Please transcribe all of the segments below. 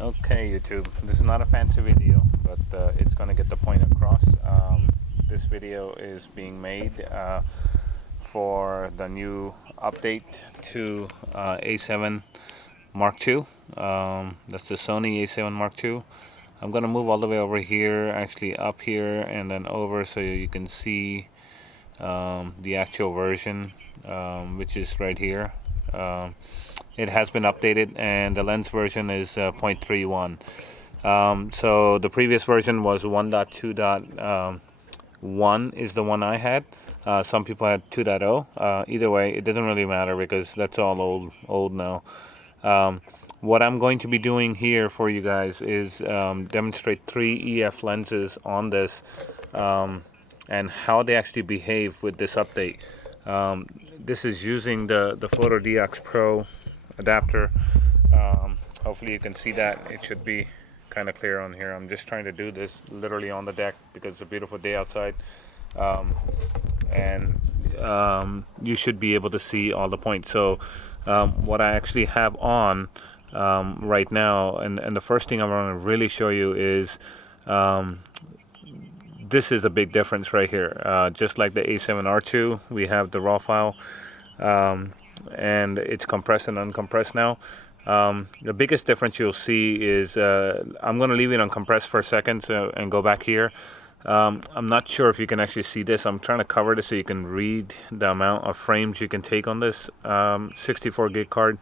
Okay, YouTube, this is not a fancy video, but it's going to get the point across. This video is being made for the new update to A7 Mark II. That's the Sony A7 Mark II. I'm going to move all the way over here, actually up here and then over, so you can see the actual version, which is right here. It has been updated, and the lens version is 0.31. So the previous version was 1.2.1 is the one I had. Some people had 2.0. Either way, it doesn't really matter because that's all old now. What I'm going to be doing here for you guys is demonstrate 3 EF lenses on this and how they actually behave with this update. This is using the PhotoDX Pro adapter. Hopefully you can see that. It should be kind of clear on here. I'm just trying to do this literally on the deck because it's a beautiful day outside, and you should be able to see all the points. So what I actually have on right now, and the first thing I want to really show you is this is a big difference right here. Just like the A7R2, we have the raw file, and it's compressed and uncompressed now. The biggest difference you'll see is I'm going to leave it uncompressed for a second and go back here. I'm not sure if you can actually see this. I'm trying to cover this so you can read the amount of frames you can take on this 64 gig card,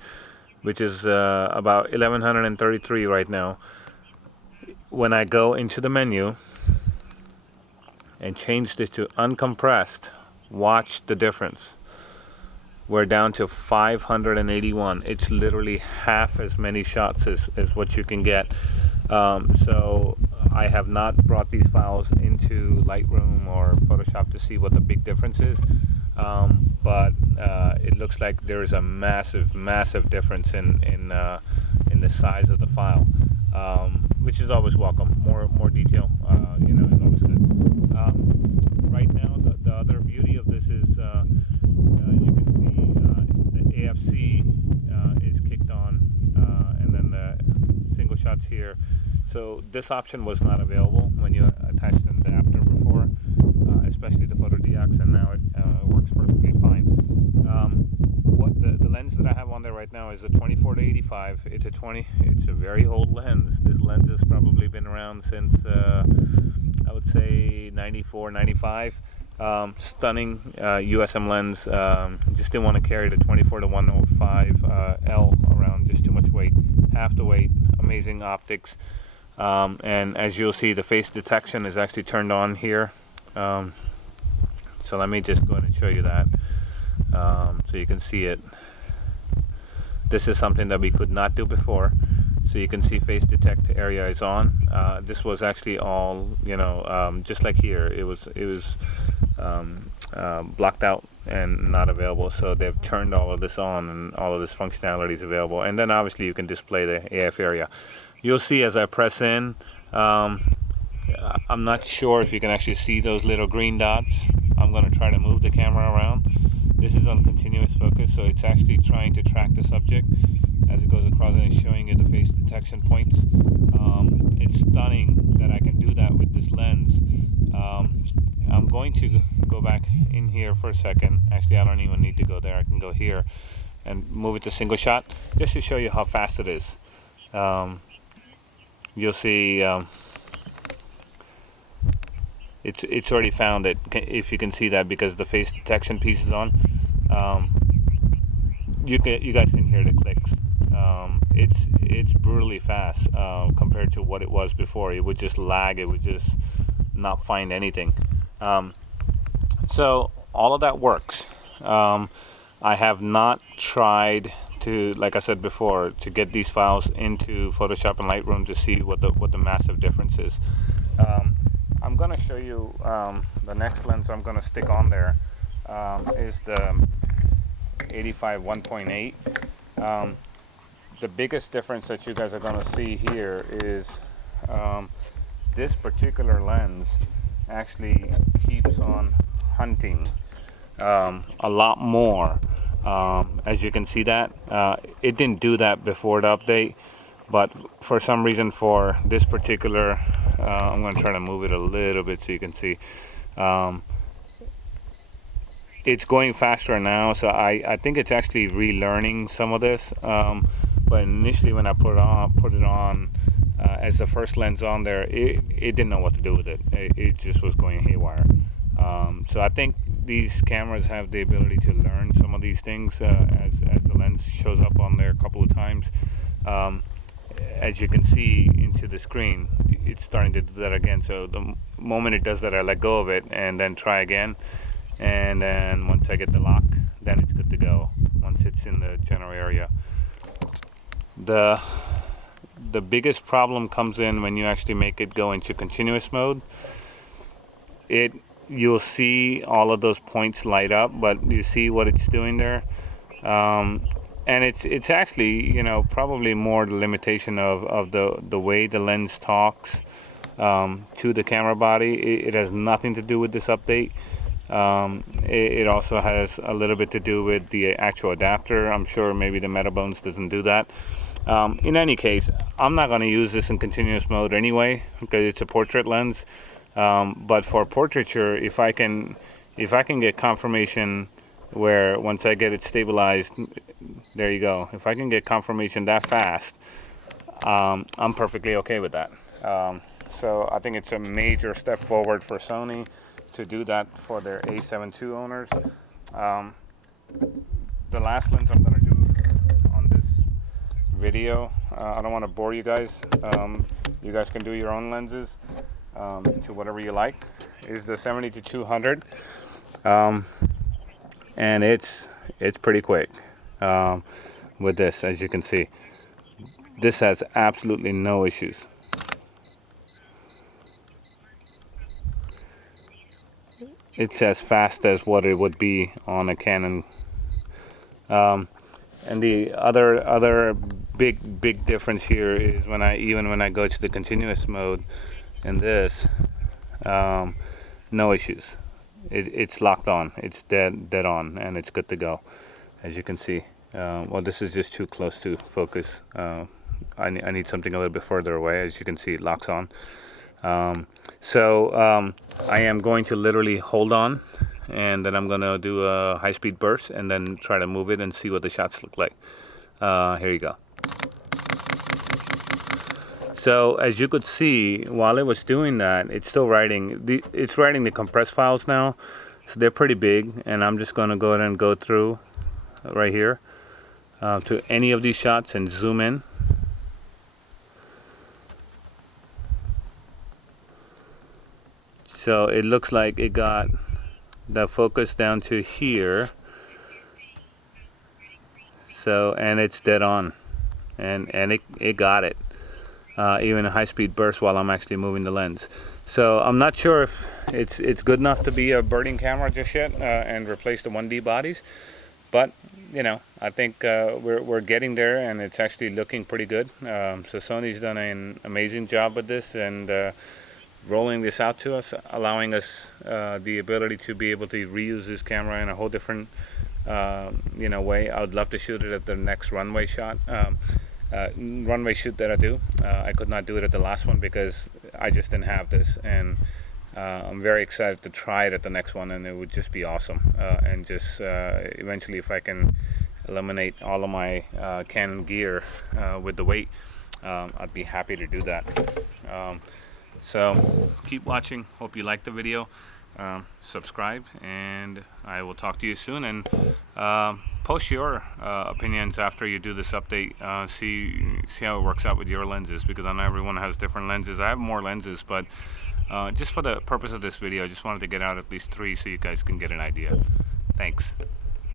which is about 1133 right now. When I go into the menu and change this to uncompressed, watch the difference. We're down to 581. It's literally half as many shots as what you can get. So I have not brought these files into Lightroom or Photoshop to see what the big difference is, but it looks like there's a massive difference in the size of the file, which is always welcome. More detail, is always good. Right now, the other beauty of this is you can see the AFC is kicked on, and then the single shots here. So this option was not available when you attached an adapter before, especially the PhotoDX, and now it works perfectly fine. What the lens that I have on there right now is a 24-85. It's a very old lens. This lens has probably been around since I would say 94, 95. Stunning USM lens. Just didn't want to carry the 24-105 L around, just too much weight, half the weight. Amazing optics, and as you'll see, the face detection is actually turned on here. So let me just go ahead and show you that, so you can see it. This is something that we could not do before. So you can see face detect area is on. This was actually all, just like here, it was blocked out and not available. So they've turned all of this on, and all of this functionality is available. And then obviously you can display the AF area. You'll see as I press in, I'm not sure if you can actually see those little green dots. I'm going to try to move the camera around. This is on continuous focus, so it's actually trying to track the subject as it goes across, and it's showing you the face detection points. It's stunning that I can do that with this lens. I'm going to go back in here for a second. Actually, I don't even need to go there. I can go here and move it to single shot just to show you how fast it is. You'll see it's already found it, if you can see that, because the face detection piece is on. You guys can hear the clicks. It's brutally fast compared to what it was before. It would just lag. It would just not find anything. So all of that works. I have not tried to, like I said before, to get these files into Photoshop and Lightroom to see what the massive difference is. I'm going to show you the next lens I'm going to stick on there is the 85 1.8. The biggest difference that you guys are going to see here is this particular lens actually keeps on hunting a lot more. As you can see that, it didn't do that before the update, but for some reason for this particular, I'm going to try to move it a little bit so you can see. It's going faster now, so I think it's actually relearning some of this. But initially when I put it on as the first lens on there, it didn't know what to do with it. It just was going haywire. So I think these cameras have the ability to learn some of these things as the lens shows up on there a couple of times. As you can see into the screen, it's starting to do that again. So the moment it does that, I let go of it and then try again. And then once I get the lock, then it's good to go once it's in the general area. The biggest problem comes in when you actually make it go into continuous mode. You'll see all of those points light up, but you see what it's doing there. And it's actually, you know, probably more the limitation of the way the lens talks to the camera body. It has nothing to do with this update. It also has a little bit to do with the actual adapter. I'm sure maybe the Metabones doesn't do that. In any case, I'm not going to use this in continuous mode anyway because it's a portrait lens. But for portraiture, if I can get confirmation where once I get it stabilized, there you go. If I can get confirmation that fast, I'm perfectly okay with that. So I think it's a major step forward for Sony to do that for their A7 II owners. The last lens I'm going to do on this video, I don't want to bore you guys. You guys can do your own lenses to whatever you like, is the 70-200. And it's pretty quick with this, as you can see. This has absolutely no issues. It's as fast as what it would be on a Canon. And the other big difference here is even when I go to the continuous mode in this, no issues. It's locked on. It's dead on, and it's good to go, as you can see. Well, this is just too close to focus. I need something a little bit further away. As you can see, it locks on. I am going to literally hold on, and then I'm going to do a high-speed burst and then try to move it and see what the shots look like. Here you go. So as you could see, while it was doing that, it's still writing. It's writing the compressed files now, so they're pretty big, and I'm just going to go ahead and go through right here to any of these shots and zoom in. So it looks like it got the focus down to here. So, and it's dead on, and it got it. Even a high-speed burst while I'm actually moving the lens. So I'm not sure if it's good enough to be a birding camera just yet and replace the 1D bodies, but you know, I think we're getting there, and it's actually looking pretty good. So Sony's done an amazing job with this, and rolling this out to us, allowing us the ability to be able to reuse this camera in a whole different way. I would love to shoot it at the next runway shot. Runway shoot that I do. I could not do it at the last one because I just didn't have this, and I'm very excited to try it at the next one, and it would just be awesome. And just eventually, if I can eliminate all of my Canon gear with the weight, I'd be happy to do that. So keep watching. Hope you liked the video. Subscribe, and I will talk to you soon. And post your opinions after you do this update. See how it works out with your lenses, because I know everyone has different lenses. I have more lenses, but just for the purpose of this video, I just wanted to get out at least 3 so you guys can get an idea. Thanks.